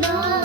No.